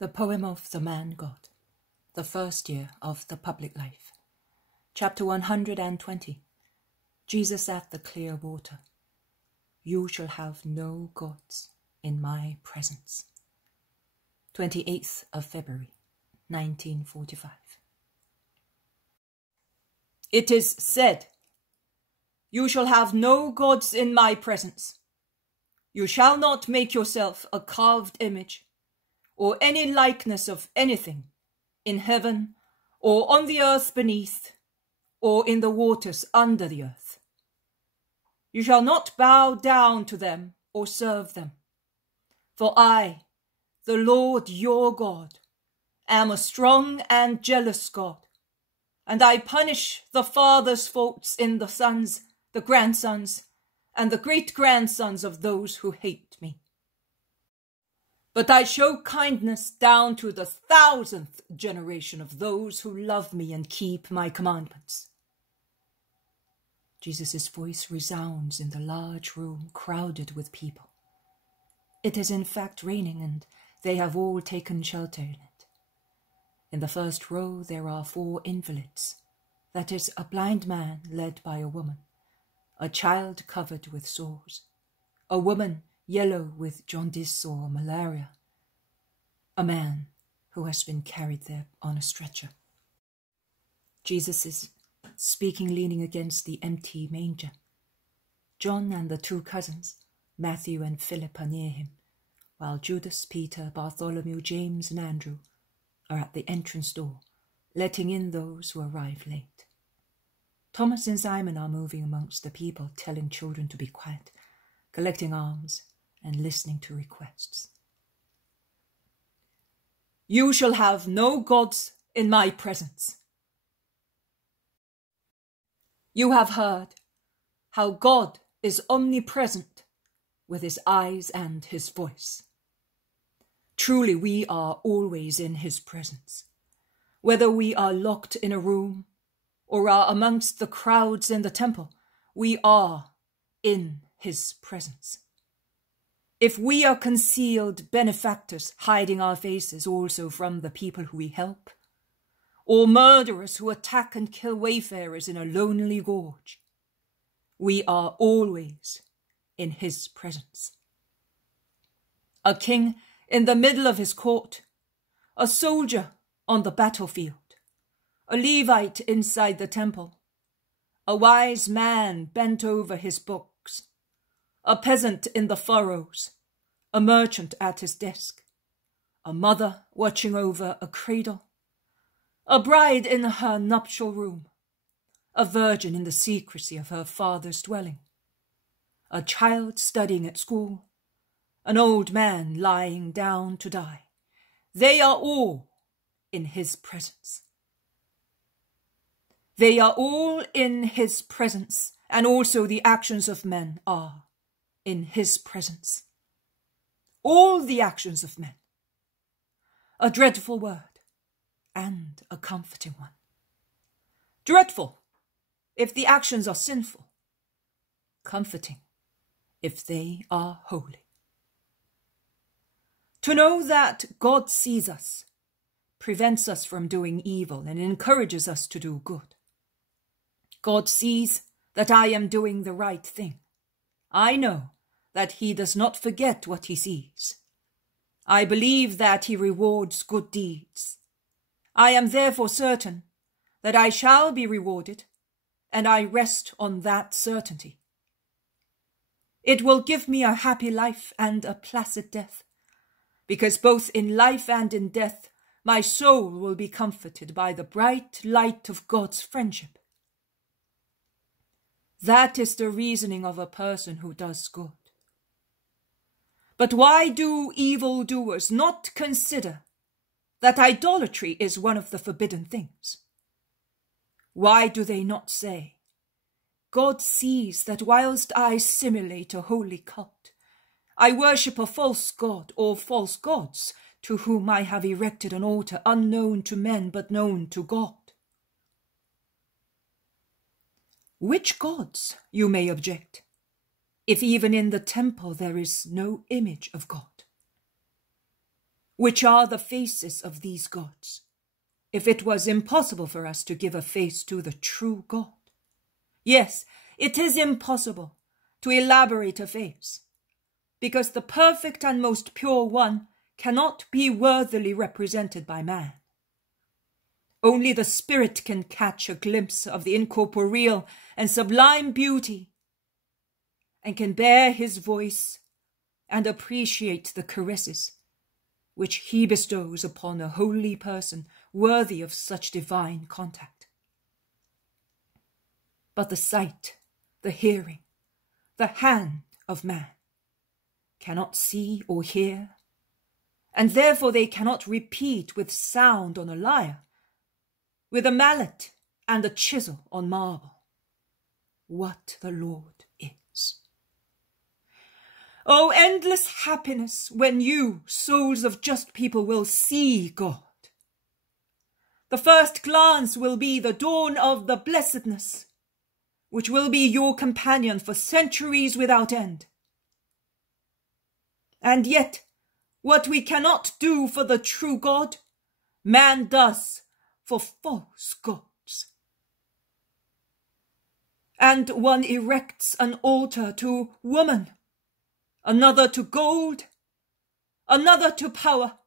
The Poem of the Man God, the first year of the public life. Chapter 120. Jesus at the clear water. You shall have no gods in my presence. 28th of February, 1945. It is said, you shall have no gods in my presence. You shall not make yourself a carved image, or any likeness of anything, in heaven, or on the earth beneath, or in the waters under the earth. You shall not bow down to them or serve them. For I, the Lord your God, am a strong and jealous God, and I punish the father's faults in the sons, the grandsons, and the great-grandsons of those who hate me. But I show kindness down to the 1,000th generation of those who love me and keep my commandments. Jesus' voice resounds in the large room crowded with people. It is in fact raining, and they have all taken shelter in it. In the first row there are 4 invalids, that is, a blind man led by a woman, a child covered with sores, a woman yellow with jaundice or malaria, a man who has been carried there on a stretcher. Jesus is speaking leaning against the empty manger. John and the 2 cousins, Matthew and Philip, are near him, while Judas, Peter, Bartholomew, James and Andrew are at the entrance door, letting in those who arrive late. Thomas and Simon are moving amongst the people, telling children to be quiet, collecting alms, and listening to requests. You shall have no gods in my presence. You have heard how God is omnipresent with his eyes and his voice. Truly, we are always in his presence, whether we are locked in a room or are amongst the crowds in the temple, we are in his presence. If we are concealed benefactors hiding our faces also from the people who we help, or murderers who attack and kill wayfarers in a lonely gorge, we are always in his presence. A king in the middle of his court, a soldier on the battlefield, a Levite inside the temple, a wise man bent over his books, a peasant in the furrows, a merchant at his desk, a mother watching over a cradle, a bride in her nuptial room, a virgin in the secrecy of her father's dwelling, a child studying at school, an old man lying down to die. They are all in his presence. They are all in his presence, and also the actions of men are in his presence. All the actions of men. A dreadful word and a comforting one. Dreadful if the actions are sinful. Comforting if they are holy. To know that God sees us prevents us from doing evil and encourages us to do good. God sees that I am doing the right thing. I know that he does not forget what he sees. I believe that he rewards good deeds. I am therefore certain that I shall be rewarded, and I rest on that certainty. It will give me a happy life and a placid death, because both in life and in death my soul will be comforted by the bright light of God's friendship. That is the reasoning of a person who does good. But why do evildoers not consider that idolatry is one of the forbidden things? Why do they not say, God sees that whilst I simulate a holy cult, I worship a false god or false gods to whom I have erected an altar unknown to men but known to God? Which gods, you may object, if even in the temple there is no image of God? which are the faces of these gods, if it was impossible for us to give a face to the true God? Yes, it is impossible to elaborate a face, because the perfect and most pure one cannot be worthily represented by man. Only the spirit can catch a glimpse of the incorporeal and sublime beauty, and can bear his voice and appreciate the caresses which he bestows upon a holy person worthy of such divine contact. But the sight, the hearing, the hand of man cannot see or hear, and therefore they cannot repeat with sound on a lyre, with a mallet and a chisel on marble, what the Lord is. O endless happiness when you, souls of just people, will see God. The first glance will be the dawn of the blessedness, which will be your companion for centuries without end. And yet, what we cannot do for the true God, man does for false gods. And one erects an altar to woman, another to gold, another to power,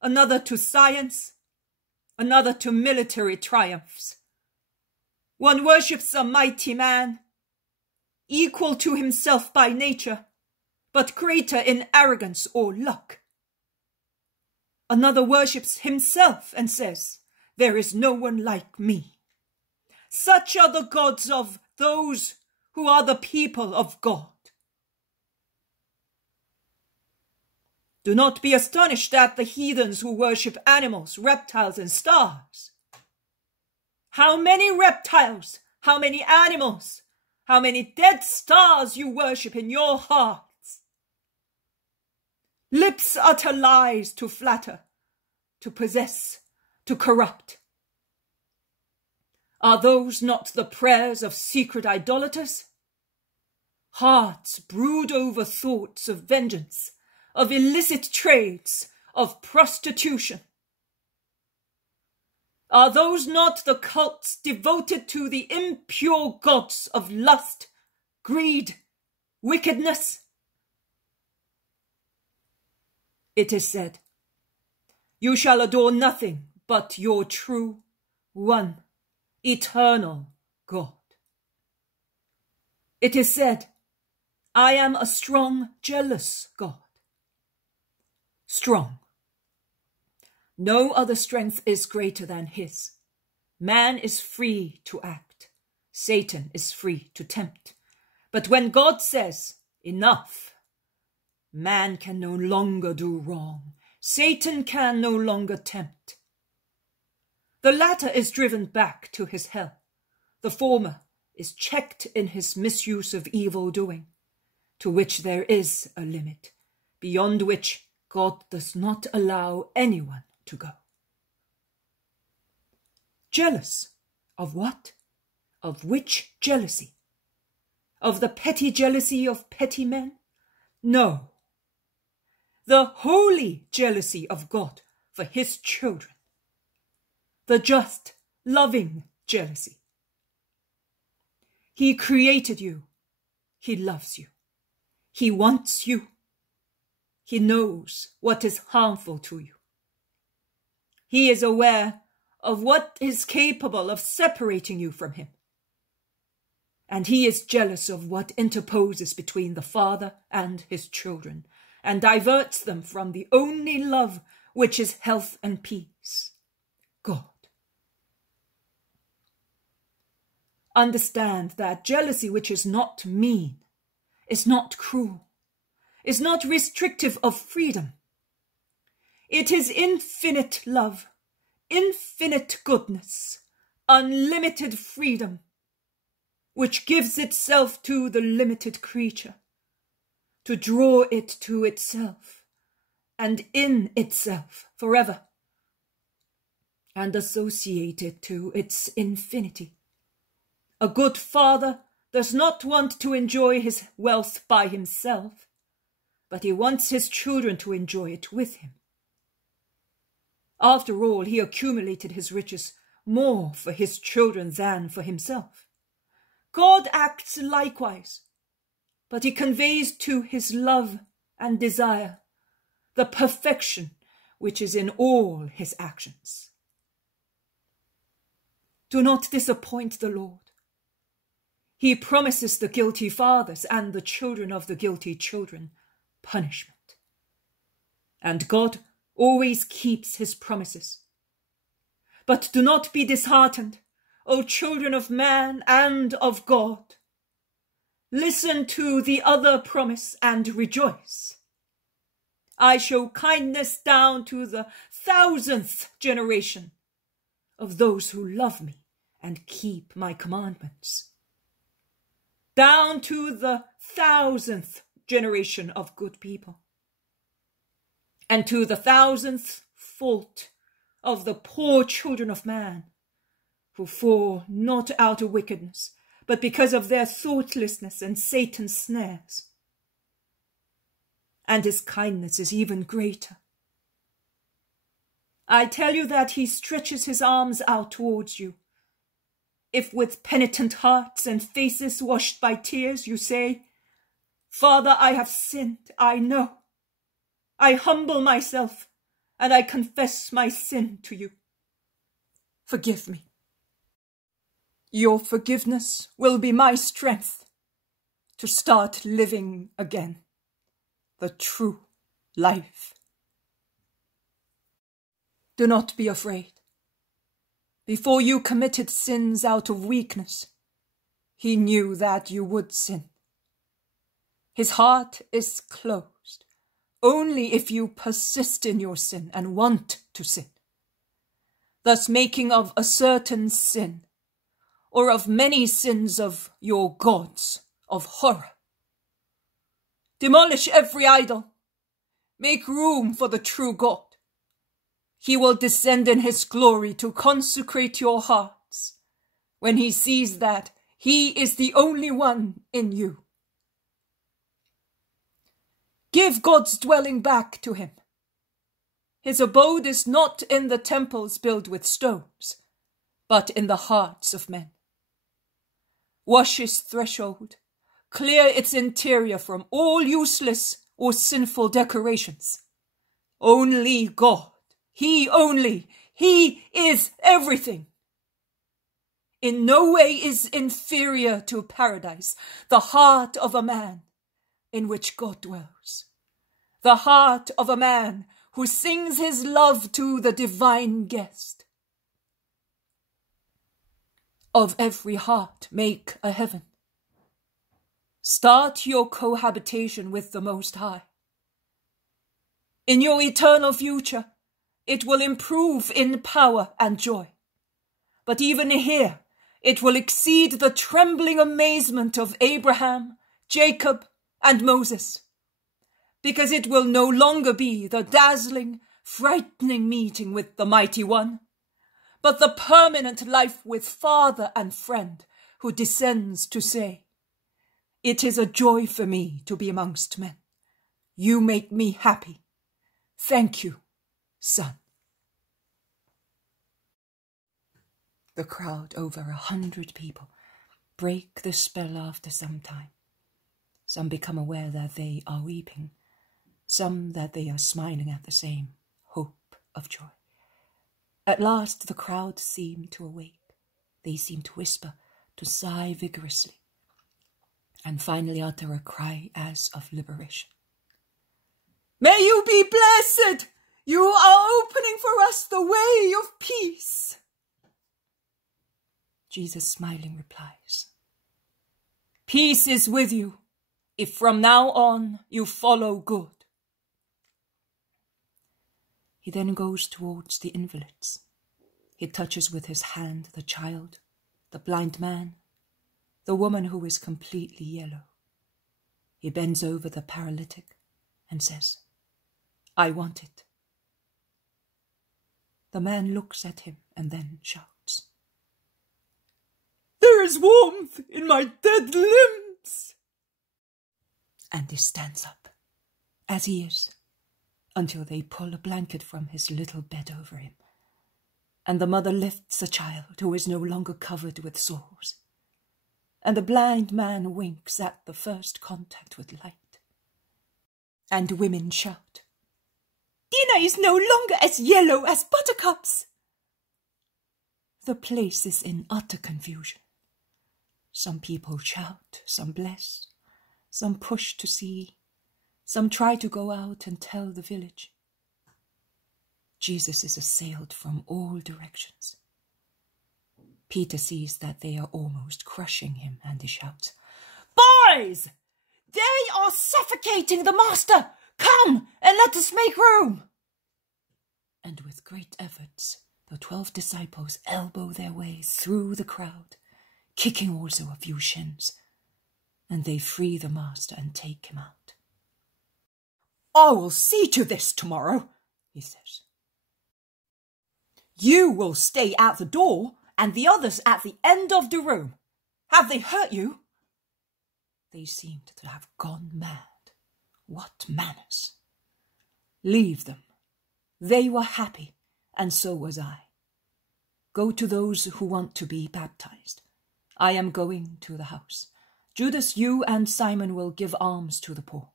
another to science, another to military triumphs. One worships a mighty man, equal to himself by nature, but greater in arrogance or luck. Another worships himself and says, "There is no one like me." Such are the gods of those who are the people of God. Do not be astonished at the heathens who worship animals, reptiles, and stars. How many reptiles, how many animals, how many dead stars you worship in your hearts. Lips utter lies to flatter, to possess, to corrupt. Are those not the prayers of secret idolaters? Hearts brood over thoughts of vengeance, of illicit trades, of prostitution. Are those not the cults devoted to the impure gods of lust, greed, wickedness? It is said, "You shall adore nothing but your true, one, eternal God." It is said, "I am a strong, jealous God." Strong. No other strength is greater than his. Man is free to act. Satan is free to tempt. But when God says, "Enough," man can no longer do wrong. Satan can no longer tempt. The latter is driven back to his hell. The former is checked in his misuse of evil doing, to which there is a limit, beyond which God does not allow anyone to go. Jealous of what? Of which jealousy? Of the petty jealousy of petty men? No. The holy jealousy of God for his children. The just, loving jealousy. He created you. He loves you. He wants you. He knows what is harmful to you. He is aware of what is capable of separating you from him. And he is jealous of what interposes between the Father and his children, and diverts them from the only love which is health and peace, God. Understand that jealousy which is not mean, is not cruel, is not restrictive of freedom. It is infinite love, infinite goodness, unlimited freedom, which gives itself to the limited creature, to draw it to itself and in itself forever, and associate it to its infinity. A good father does not want to enjoy his wealth by himself, but he wants his children to enjoy it with him. After all, he accumulated his riches more for his children than for himself. God acts likewise, but he conveys to his love and desire the perfection which is in all his actions. Do not disappoint the Lord. He promises the guilty fathers and the children of the guilty children punishment. And God always keeps his promises. But do not be disheartened, O children of man and of God. Listen to the other promise and rejoice. I show kindness down to the 1,000th generation of those who love me and keep my commandments. Down to the 1,000th generation of good people, and to the 1,000th fault of the poor children of man, who fall not out of wickedness, but because of their thoughtlessness and Satan's snares. And his kindness is even greater. I tell you that he stretches his arms out towards you. If with penitent hearts and faces washed by tears you say, Father, I have sinned, I know. I humble myself, and I confess my sin to you. Forgive me. Your forgiveness will be my strength to start living again, the true life. Do not be afraid. Before you committed sins out of weakness, he knew that you would sin. His heart is closed only if you persist in your sin and want to sin, thus making of a certain sin, or of many sins of your gods, of horror. Demolish every idol. Make room for the true God. He will descend in his glory to consecrate your hearts when he sees that he is the only one in you. Give God's dwelling back to him. His abode is not in the temples built with stones, but in the hearts of men. Wash his threshold, clear its interior from all useless or sinful decorations. Only God, he only, he is everything. In no way is inferior to paradise the heart of a man in which God dwells, the heart of a man who sings his love to the divine guest. Of every heart make a heaven. Start your cohabitation with the Most High. In your eternal future, it will improve in power and joy. But even here, it will exceed the trembling amazement of Abraham, Jacob, and Moses, because it will no longer be the dazzling, frightening meeting with the Mighty One, but the permanent life with Father and friend who descends to say, "It is a joy for me to be amongst men. You make me happy. Thank you, Son." The crowd, over 100 people, break the spell after some time. Some become aware that they are weeping, some that they are smiling at the same hope of joy. At last the crowd seem to awake. They seem to whisper, to sigh vigorously, and finally utter a cry as of liberation. "May you be blessed! You are opening for us the way of peace." Jesus, smiling, replies, "Peace is with you, if from now on you follow good." He then goes towards the invalids. He touches with his hand the child, the blind man, the woman who is completely yellow. He bends over the paralytic and says, "I want it." The man looks at him and then shouts, "There is warmth in my dead limbs!" And he stands up, as he is, until they pull a blanket from his little bed over him, and the mother lifts a child who is no longer covered with sores, and the blind man winks at the first contact with light, and women shout, "Dinner is no longer as yellow as buttercups!" The place is in utter confusion. Some people shout, some bless, some push to see, some try to go out and tell the village. Jesus is assailed from all directions. Peter sees that they are almost crushing him, and he shouts, "Boys! They are suffocating the master! Come and let us make room!" And with great efforts, the 12 disciples elbow their way through the crowd, kicking also a few shins, and they free the master and take him out. "I will see to this tomorrow," he says. "You will stay at the door, and the others at the end of the room. Have they hurt you?" They seemed to have gone mad. What manners! Leave them. They were happy, and so was I. Go to those who want to be baptized. I am going to the house. Judas, you and Simon will give alms to the poor.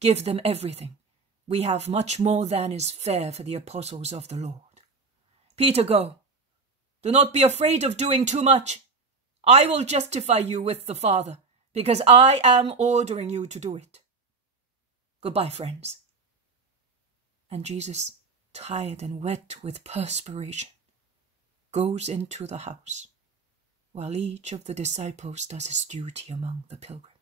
Give them everything. We have much more than is fair for the apostles of the Lord. Peter, go. Do not be afraid of doing too much. I will justify you with the Father, because I am ordering you to do it. Goodbye, friends." And Jesus, tired and wet with perspiration, goes into the house, while each of the disciples does his duty among the pilgrims.